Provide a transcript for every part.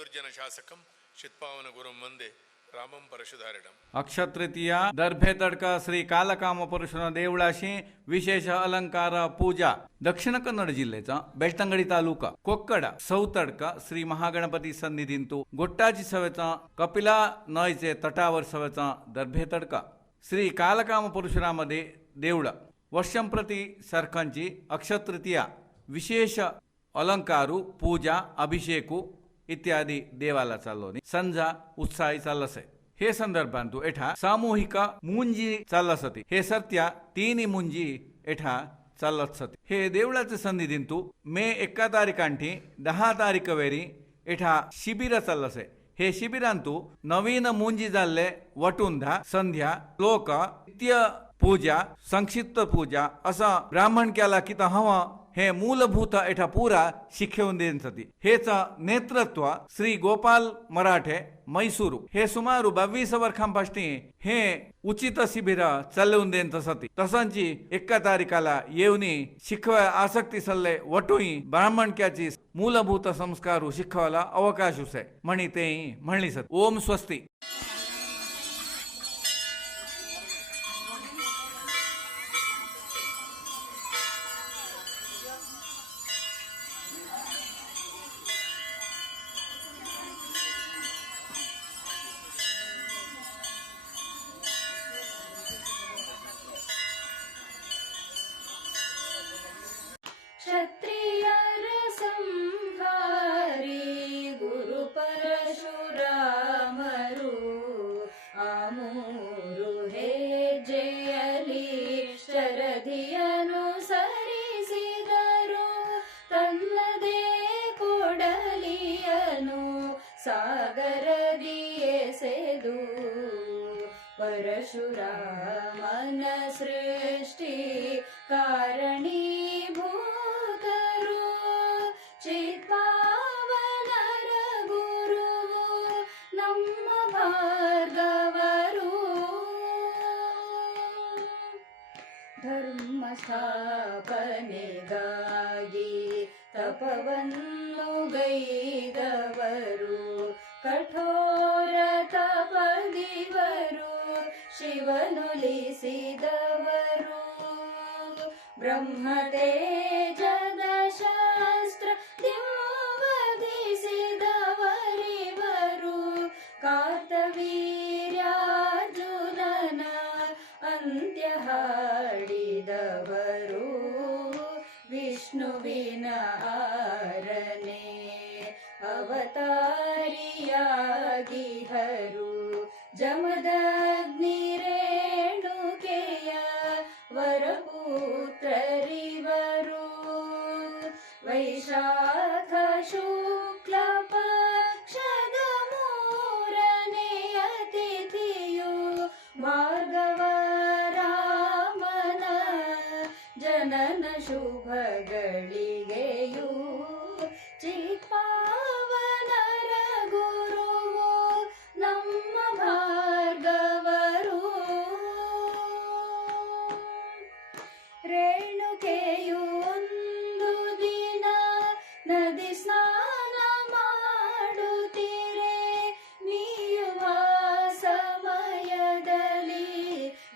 ದುರ್ಜನ ಶಾಸಕಂ ಚಿತ್ಪಾವನ ಗುರುಂ ವಂದೇ ರಾಮಂ ಪರಶುಧಾರಿಣಂ. ಅಕ್ಷತೃತೀಯ ದರ್ಭೆ ತಡ್ಕ ಶ್ರೀ ಕಾಲಕಾಮ ಪರಶುನ देवळाशी विशेष अलंकार पूजा. दक्षिण कन्नड जिल्ह्याचा बेಳ್ತಂಗಡಿ तालुका कोक्कड सौतडका श्री महागणपती सन्निधींतू गोट्टाची सवेचा कपिला नयचे तटावर सवेचा दर्भे तडका श्री कालकाम परशुरामध्ये देवळ वर्षंप्रती सरकांची अक्षतृतीया विशेष अलंकारू पूजा अभिषेकू इत्यादी देवाला चालवणी संजा उत्साही चाललसे. हे संदर्भांतू एठा सामूहिक मुंजी चालसती. हे सत्या तीन मुंजी एठा चालत सती. हे देवळाचे सन्निधींतू मे 1 तारीखांठी 10 तारीख वेरी एठा शिबिर चाललसे. हे शिबिरांतू नवीन मुंजी जाल्ले वटुंधा संध्या लोक नित्य पूजा संक्षिप्त पूजा असा ब्राह्मण केला किता हवा हे मूलभूत एठा पूरा शिक्षण देन सती. हेचा नेतृत्व श्री गोपाल मराठे मैसूरू. हे सुमारू 22 वर्षांपासून हे उचित शिबिर चालवून देन सती. तसांची 1 तारीखाला येवनी शिकवा आसक्ती सल्ले वटुई ब्राह्मणक्याची मूलभूत संस्कारू शिकवायला अवकाश उसे म्हणी ते म्हणली सती. ओम स्वस्ति. क्षत्रियर संहारी गुरु परशुरामರು ಆಮೂರು ಹೆಜ್ಜೆಯಲಿ ಶರದಿಯನು ಸರಿಸಿದರು ತನ್ನದೇ ಕೊಡಲಿಯನು ಸಾಗರದಿ ಎಸೆದು ಪರಶುರಾಮನ ಸೃಷ್ಟಿ ಕಾರಣೀಭೂತರು ಚಿತ್ಪಾವನರ ಗುರುವು ನಮ್ಮ ಭಾರ್ಗವರು ಧರ್ಮ ಸ್ಥಾಪನೆಗಾಗಿ ತಪವನ್ನು ಗೈದವರು ಕಠೋರ ತಪದಿವರು ಶಿವನುಲಿಸಿದವರು ಬ್ರಹ್ಮ ತೇಜದ ಶಾಸ್ತ್ರ ದಿವದಿಸಿದವರಿವರು ಕಾರ್ತವೀರ್ಯಾರ್ಜುನನ ಅಂತ್ಯ ಹಾಡಿದವರು ವಿಷ್ಣುವಿನ 6ನೇ ಅವತಾರಿಯಾಗಿಹರು ಜಮದಗ್ನಿ ರೇಣುಕೆಯ ವರಪುತ್ರರಿವರು ವೈಶಾಖ ಶುಕ್ಲ ಪಕ್ಷದ 3ನೇ ತಿಥಿಯು ಭಾರ್ಗವ ರಾಮನ ಜನನ ಶುಭಗಳಿಗೆಯೂ ಚಿತ್ಪಾವನರ ಗುರುವು ನಮ್ಮ ಭಾರ್ಗವರು ರೇಣುಕೆಯು ಒಂದು ದಿನ ನದಿ ಸ್ನಾನ ಮಾಡುತ್ತಿರೆ ಮೀಯುವ ಸಮಯದಲ್ಲಿ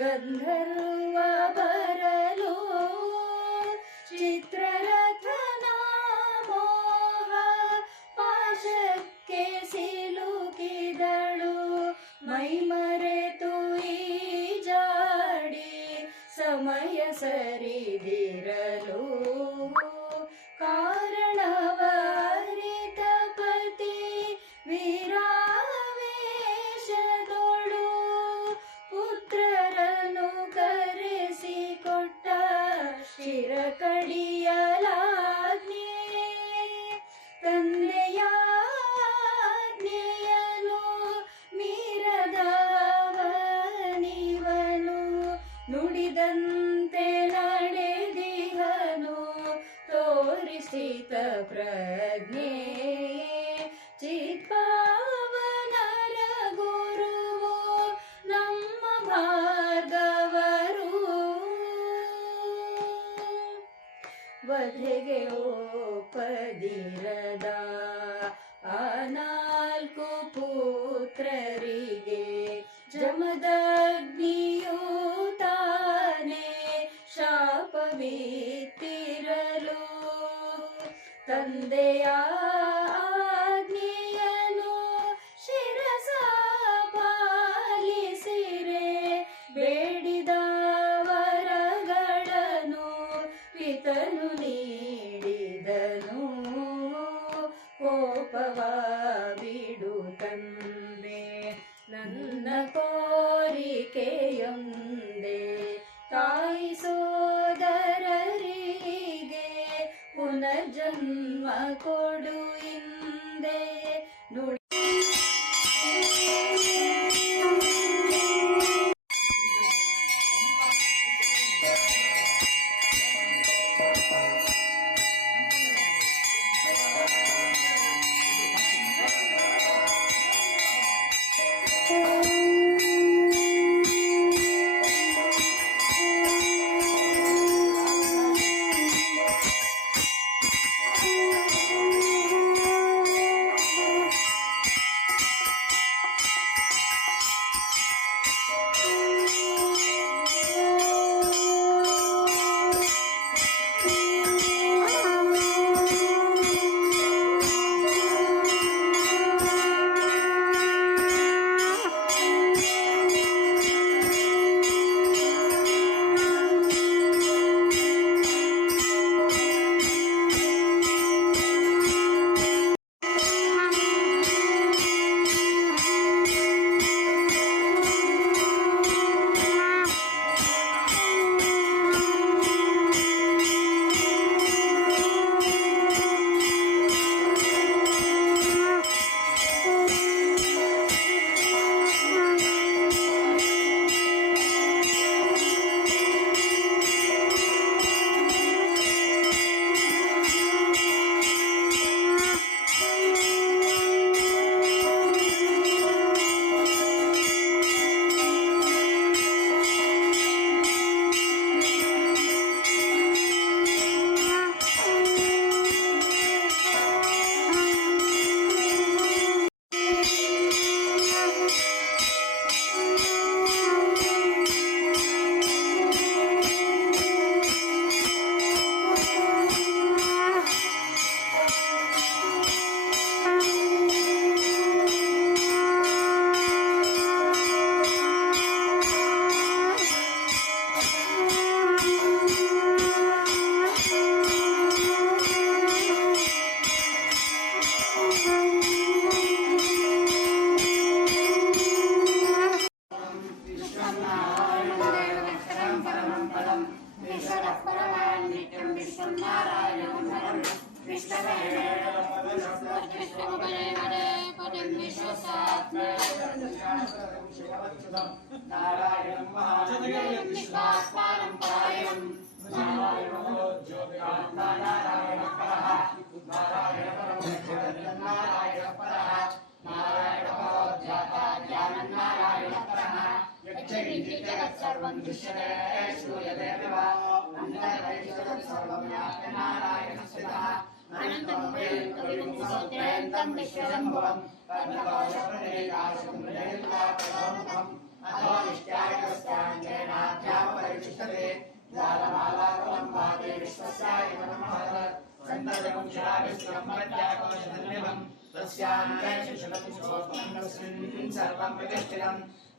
ಗಂಧರ್ವ ಬರಲು ಚಿತ್ರರಥನ ಮೋಹ ಪಾಶಕ್ಕೆ ಸಿಲುಕಿದಳು ಮೈ ಮರೆತು ಈಜಾಡಿ ಸಮಯ ಸರಿದಿರಲು ಕಾರಣವರಿತ ಪತಿ ವೀರಾವೇಶದೊಳು ಪುತ್ರರನ್ನು ಕರೆಸಿಕೊಟ್ಟ ಶಿರ ಕಡಿಯಲಾಜ್ಞೆ ತಂದೆಯ ಆಜ್ಞೆಯನು ಮೀರದವನಿವನು ನುಡಿದಂತೆ ನಡೆದಿಹನು ತೋರಿಸಿತ ಪ್ರಜ್ಞೆ ಚಿತ್ಪಾವನರ ಗುರುವು ನಮ್ಮ ಭಾರ್ಗವರು ವಧೆಗೆ ಒಪ್ಪದಿರದ ಅನಾ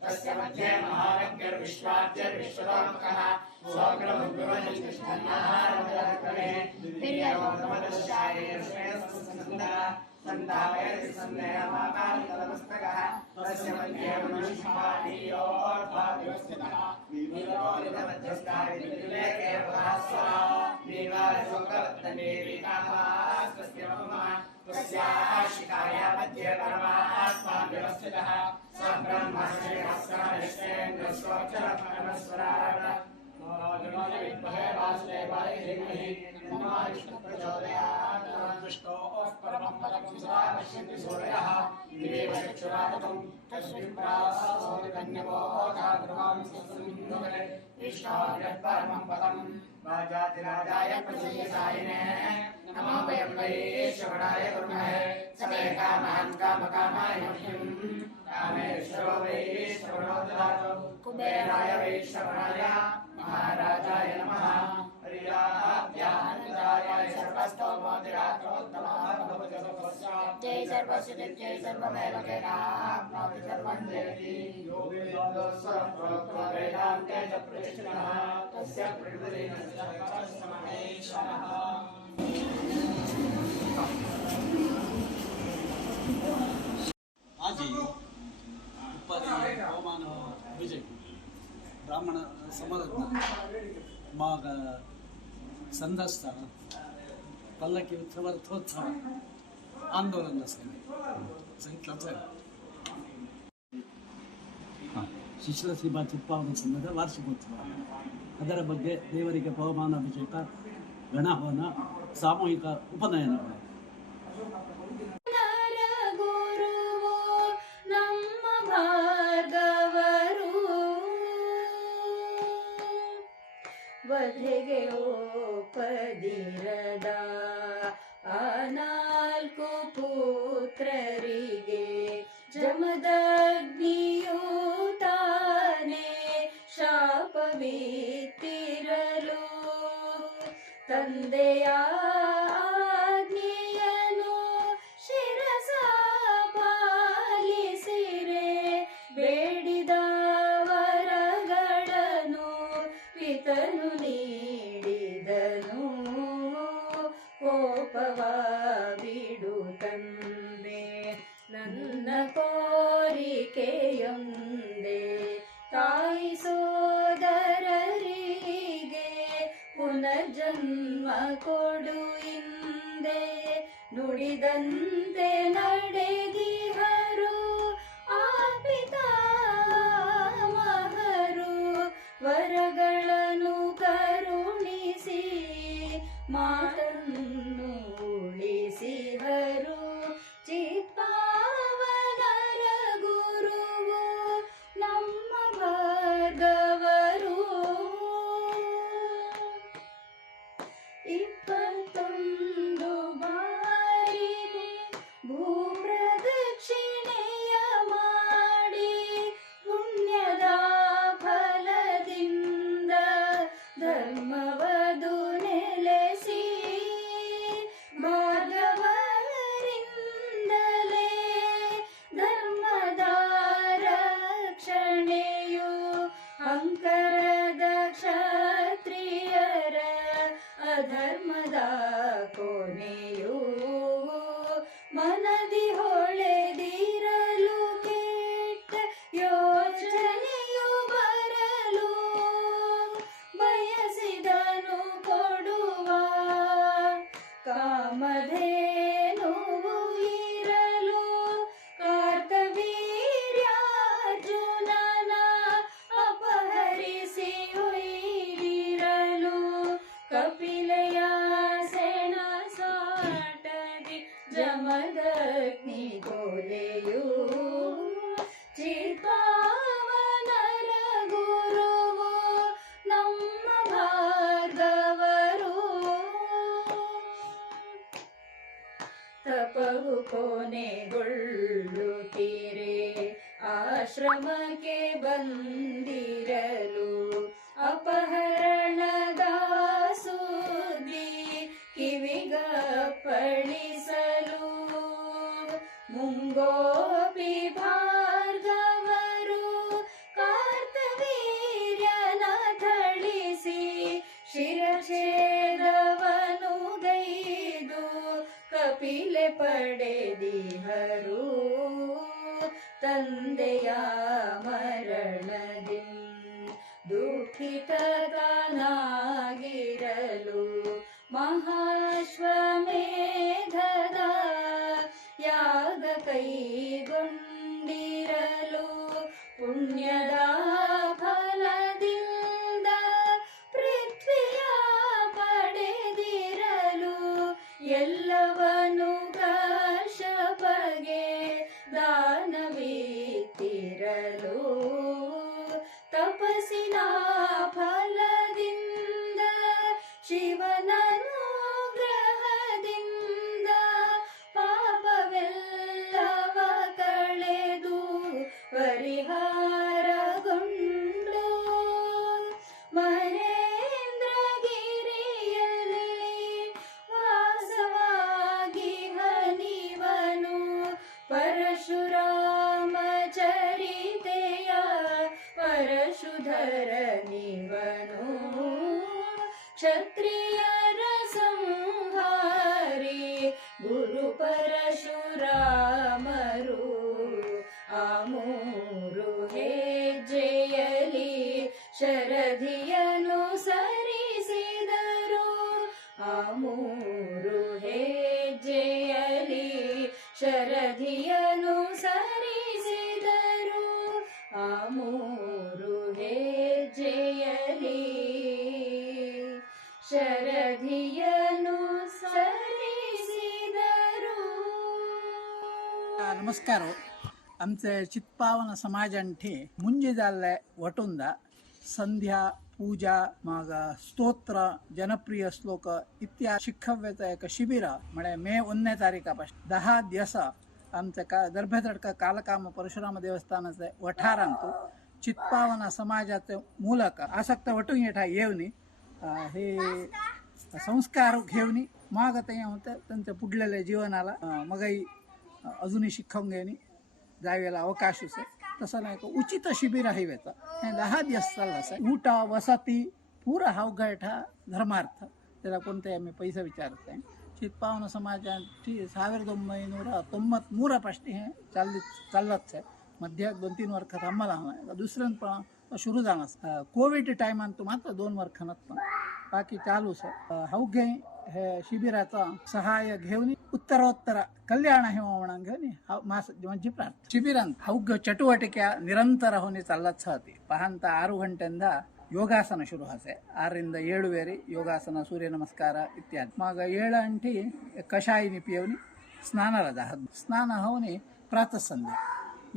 तस्य मध्ये महारग्यर्विश्वाद्यर्विश्वदात्मकः स्वग्रमुग्रवनिष्ठन्नाहारमदर्कणे वीर्यमोगमदशायेर्श्रेयस्सुन्दरः सन्धावयति सन्देहमाकान्तमस्तकः तस्य मध्ये मनुष्यपाणीयोर्भाव्यवस्थितः विलोलितमध्यस्थाविलेके प्रभास्वरा नीवारशोकवत्तनीरिकामास्तस्य मम तस्याः शिखाया मध्ये परमात्मा व्यवस्थितः नमो वयं वै श्रवणाय कुर्महे समे कामान् कामकामाय मह्यम् कामेश्वरो वै श्रवणो ददातु कुबेराय वै श्रवणाय महाराजाय नमः हरियाभ्यानन्दाय सर्वस्तोमोदिरात्रोत्तमाः जय सर्वसिद्धि जय सर्वमेव केनाप्नोति सर्वं जयति यो वेदोऽस्वप्रोक्तो वेदान्ते च प्रतिष्ठितः तस्य प्रकृतिर्नश्यः आजी उपाधि हवामान विजय ब्राह्मण समारत्न माग संदस्थ पल्लकी उत्सव रथोत्सव आंदोलन ಸೇವೆ ಶಿಶಿರ ಶ್ರೀಬಾ ಚಿತ್ಪಾವನ ಸಂಘದ ವಾರ್ಷಿಕೋತ್ಸವ ಅದರ ಬಗ್ಗೆ ದೇವರಿಗೆ ಪವಮಾನ ಅಭಿಷೇಕ ಗಣಹವನ ಸಾಮೂಹಿಕ ಉಪನಯನಗಳು ಗುರುವೋ ನಮ್ಮ ಭಾರ್ಗವರು ವಧೆಗೆ ಒಪ್ಪದಿರದ ಆ ನಾಲ್ಕು ಪುತ್ರರಿಗೆ ಜಮದಗ್ನಿಯು ತಾನೇ ಶಾಪವಿತ್ತಿರಲು ತಂದೆಯ ಆಜ್ಞೆಯನ್ನು ಶಿರಸ ಪಾಲಿಸಿರೆ ಬೇಡಿದ ವರಗಳನ್ನು ಪಿತನು ನೀಡಿದನು ಕೋಪವ ಬಿಡು ತಂದೆ ನನ್ನ ಕೋರಿಕೆಯೊಂದೇ ತಾಯಿ ಸೋದರರಿಗೆ ಪುನರ್ಜನ್ಮ ಕೊಡು ಇಂದೆ ನುಡಿದಂತೆ ನಡೆದಿಹರು ಆ ಪಿತಾಮಹರು ವರಗಳನ್ನು ಕರುಣಿಸಿ ಮಾತನ್ನು ಉಳಿಸಿಹರು ಚಿತ್ಪಾವನರ ಗುರುವು ನಮ್ಮ ಭಾರ್ಗವರು 21 ಬಾರಿಗೆ ಭೂಪ್ರದಕ್ಷಿಣೆಯ ಮಾಡಿ ಪುಣ್ಯದ ಫಲದಿಂದ ಧರ್ಮವದು ನೆಲೆಸಿ ಭಾರ್ಗವರಿಂದಲೇ ಧರ್ಮದ ರಕ್ಷಣೆಯು ಅಂಕರದ ಕ್ಷತ್ರಿಯರ ಅಧರ್ಮದ ಕೊನೆಯು ಮನದಿ ಹೊಳೆದಿರಲು ಕೆಟ್ಟ ಯೋಚನೆಯು ಬರಲು ಬಯಸಿದನು ಕೊಡುವ ಕಾಮಧೇನುವು ಇರಲು ಕರ್ತವ್ಯ ಆಶ್ರಮಕ್ಕೆ ಬಂದಿರಲು ಅಪಹರಣದ ಸುದ್ದಿ ಕಿವಿಗಪ್ಪಳಿಸಲು ಮುಂಗೋಪಿ ಭಾರ್ಗವರು ಕಾರ್ತವೀರ್ಯನ ಥಳಿಸಿ ಶಿರಛೇದವನು ಗೈದು ಕಪಿಲೆ ಪಡೆದಿಹರು ತಂದೆಯ ಮರಣದಿ ದುಃಖಿತನಾಗಿರಲು ಮಹಾಶ್ವಮೇಧದ ಯಾಗ ಕೈಗೊಂಡಿರಲು ಪುಣ್ಯದ ಫಲದಿಂದ ಪೃಥ್ವಿಯ ಪಡೆದಿರಲು ಎಲ್ಲವನು ಕಶ್ಯಪಗೆ ದಾನವಿತ್ತಿರಲು ತಪಸ್ಸಿನ ಫಲದಿಂದ ಶಿವನನುಗ್ರಹದಿಂದ ಪಾಪವೆಲ್ಲವ ಕಳೆದು ಪರಿಹಾರಗೊಂಡು ಮಹೇಂದ್ರಗಿರಿಯಲ್ಲಿ ವಾಸವಾಗಿ ಹನಿವನು ಪರಶುರಾಮ ಚರಿತೆಯ ಪರಶುಧರ ನಿವನು ಕ್ಷತ್ರಿಯರ ಸಂಹಾರಿ ಗುರು ಪರಶುರಾಮರು ಆ ಮೂರು ಹೆಜ್ಜೆಯಲಿ ಶರಧಿಯನು ಸರಿಸಿದರು ಆ ಮೂರು ಹೆಜ್ಜೆಯಲಿ ಶರಧಿಯನು ಸರಿಸಿದರು ಆ ಮೂರು ಹೆಜ್ಜೆಯಲಿ ಶರಧಿಯನು सरिसिदरू. नमस्कार. आमचे चित्पावन समाजांठी मुंजे जाल्ले वटुंदा संध्या पूजा मग स्तोत्र जनप्रिय श्लोक इत्यादी शिक्षव्याचं एक शिबिर म्हणजे मे 1 तारखेपासून 10 दिवस आमच्या दर्भेतडका कालकाम परशुराम देवस्थानाचे वठारांतू चित्पावन समाजाचे मूलक आसक्त वटून येठा येवनी हे संस्कार घेवनी मग ते होतं त्यांच्या पुढलेल्या जीवनाला मगही अजूनही शिक्षण घेवनी जायला अवकाश असे तसं नाही उचित शिबिर आहे वेचा हे 10 दिवस चाललं असं ऊट वसती पूरा अवघड धर्मार्थ त्याला कोणते आम्ही पैसे विचारत आहे चित्पावन समाजाची 1993 पासून हे चाललंच आहे मध्य 2-3 वर्ष थांबला हवा दुसरं पण सुरू जाणार कोविड टायमान तो मात्र 2 वर्षांत बाकी चालूच आहे अवघे हे शिबिराचा सहाय्य घेऊन उत्तरोत्तर कल्याण हे म्हणून घेऊन माझी प्रार्थना शिबिरांत अवघ चटुवटिके निरंतर होणे चालत होती पाहता 6 ಗಂಟೆಯಿಂದ ಯೋಗಾಸನ ಶುರು ಆಸೆ 6 ರಿಂದ 7 ವೇರಿ ಯೋಗಾಸನ ಸೂರ್ಯ ನಮಸ್ಕಾರ ಇತ್ಯಾದಿ ಮಗ 7 ಗಂಟೆ ಕಷಾಯಿನಿ ಪಿಯವನಿ ಸ್ನಾನರದ ಸ್ನಾನ ಹೋನಿ ಪ್ರಾತಃ ಸಂಧ್ಯೆ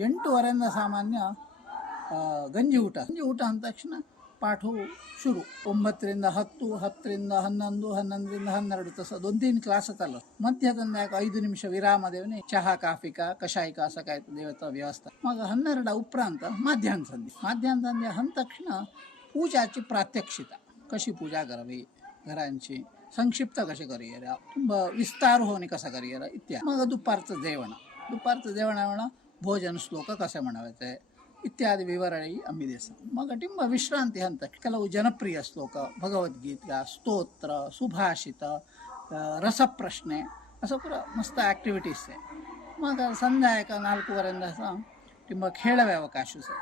8 ವರೆಯಿಂದ ಸಾಮಾನ್ಯ ಗಂಜಿ ಊಟ ಅಂದ ತಕ್ಷಣ ಪಾಠ ಶುರು 9 ರಿಂದ 10 10 ರಿಂದ 11 11 ರಿಂದ 12 तसं 2-3 क्लास चालत मध्यातून 5 निमिष विराम देवने चहा काफी का कशाय का असं काय देवाचा व्यवस्था मग 12 उपरांत माध्यान्ह संधी हन तक्षण पूजाची प्रात्यक्षिता कशी पूजा करावी घरांची संक्षिप्त कशी करूया ತುಂಬ विस्तार होणे कसा करूया इत्यादी मग दुपारचं जेवण भोजन श्लोक कसे म्हणायचे इत्यादी विवರಣೆ आम्ही देसा मग टिंब विश्रांती हंत ಕೆಲವು ಜನಪ್ರಿಯ ಶ್ಲೋಕ भगवद्गीता स्तोत्र सुभाषित रसप्रश्ने असं पुरा मस्त ॲक्टिव्हिटीज आहे मग संध्याकाळ 4 वरेंदा टिंब खेळवे अवकाश आहे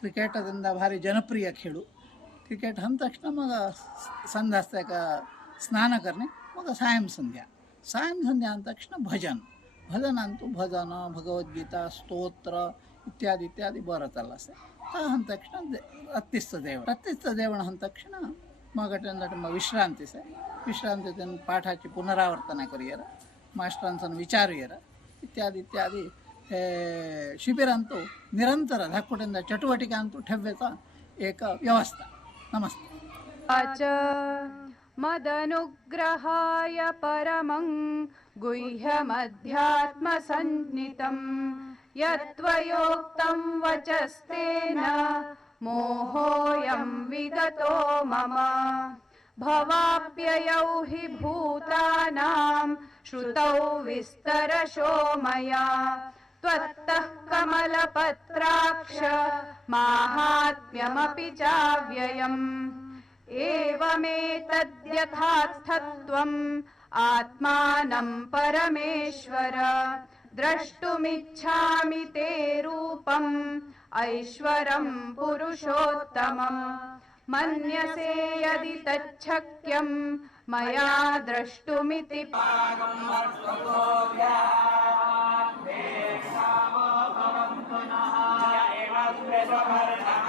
क्रिकेटದಿಂದ ಭಾರಿ ಜನಪ್ರಿಯ खेळू क्रिकेट हंत तक्षण मग संध्याकाळ का स्नान करणे मग सायं संध्या अंत तक्षण भजन अंतू भजन भगवद्गीता स्तोत्र इत्यादी बरं चाललं असे हंत तक्षण रत्तीचं जेवण हंत तक्षण मग विश्रांतीच विश्रांतीतून पाठाची पुनरावर्तन करूया मास्टरांचा विचारूया इत्यादी हे शिबिरांतू निरंतर धाकुटिंದ चटुवटिकांतू ठेवायचा एक व्यवस्था नमस्ते मदनुग्रहाय परमं गुह्यमध्यात्मसन्नितं यत्त्वयोक्तं वचस्तेन मोहोऽयं विगतो मम भवाप्ययौ हि भूतानां श्रुतौ विस्तरशो मया त्वत्तः कमलपत्राक्ष माहात्म्यमपि चाव्ययम् एवमेतद्यथार्थत्वम् आत्मानं परमेश्वर द्रष्टुमिच्छामि ते रूपम् ऐश्वरं पुरुषोत्तमम् मन्यसे यदि तच्छक्यं मया द्रष्टुमिति पुनः